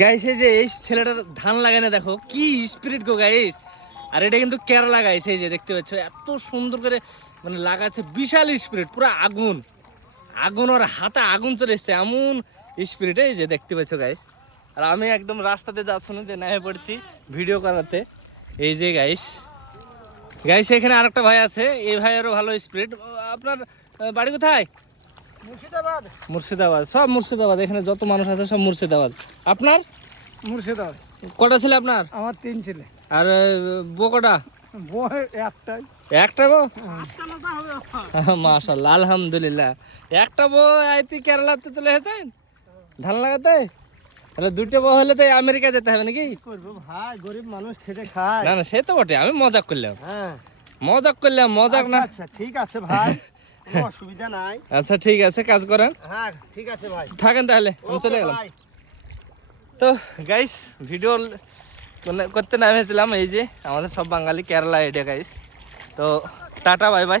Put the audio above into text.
Guys এই যে এই ছেলেটার ধান লাগায় না, দেখো কি স্পিরিট গো গাইস। আর এটা কিন্তু কেরালা গাইস, এই যে দেখতে পাচ্ছ এত সুন্দর করে মানে লাগাচ্ছে, বিশাল স্পিরিট, পুরো আগুন আগুন, ওর হাতে আগুন চলে এসছে এমন স্পিরিট, এই যে দেখতে পাচ্ছ গাইস। আর আমি একদম রাস্তাতে যাচ্ছি যে নেমে পড়ছি ভিডিও করাতে। এই যে গাইস গাইস এখানে আরেকটা ভাই আছে, এই ভাইয়েরও ভালো স্পিরিট। আপনার বাড়ি কোথায়? মুর্শিদাবাদ। মুর্শিদাবাদ, সব মুর্শিদাবাদ, এখানে যত মানুষ আছে সব মুর্শিদাবাদ। আপনার মুর্শিদাবাদ। কটা ছেলে আপনার? আমার 3 ছেলে। আর বউ কটা? বউ একটাই। একটা বউ? মাশাআল্লাহ, আলহামদুলিল্লাহ। একটা বউ আইতি কেরালাতে চলে এসেছেন ধান লাগাতে? তাহলে দুটো বউ হলে তো আমেরিকা যেতে হবে নাকি? কি করবো ভাই, গরিব মানুষ খেতে খায়। না না, সে তো বটে, আমি মজাক করলাম, হ্যাঁ মজাক করলাম, মজাক না। আচ্ছা ঠিক আছে ভাই, কোনো অসুবিধা নাই। আচ্ছা ঠিক আছে, কাজ করেন, হ্যাঁ ঠিক আছে ভাই, থাকেন তাহলে, আমি চলে গেলাম। ভাই। তো গাইস ভিডিও মানে করতে নামেছিলাম, এই যে আমাদের সব বাঙালি কেরালা এরিয়া গাইস। তো টাটা, বাই বাই।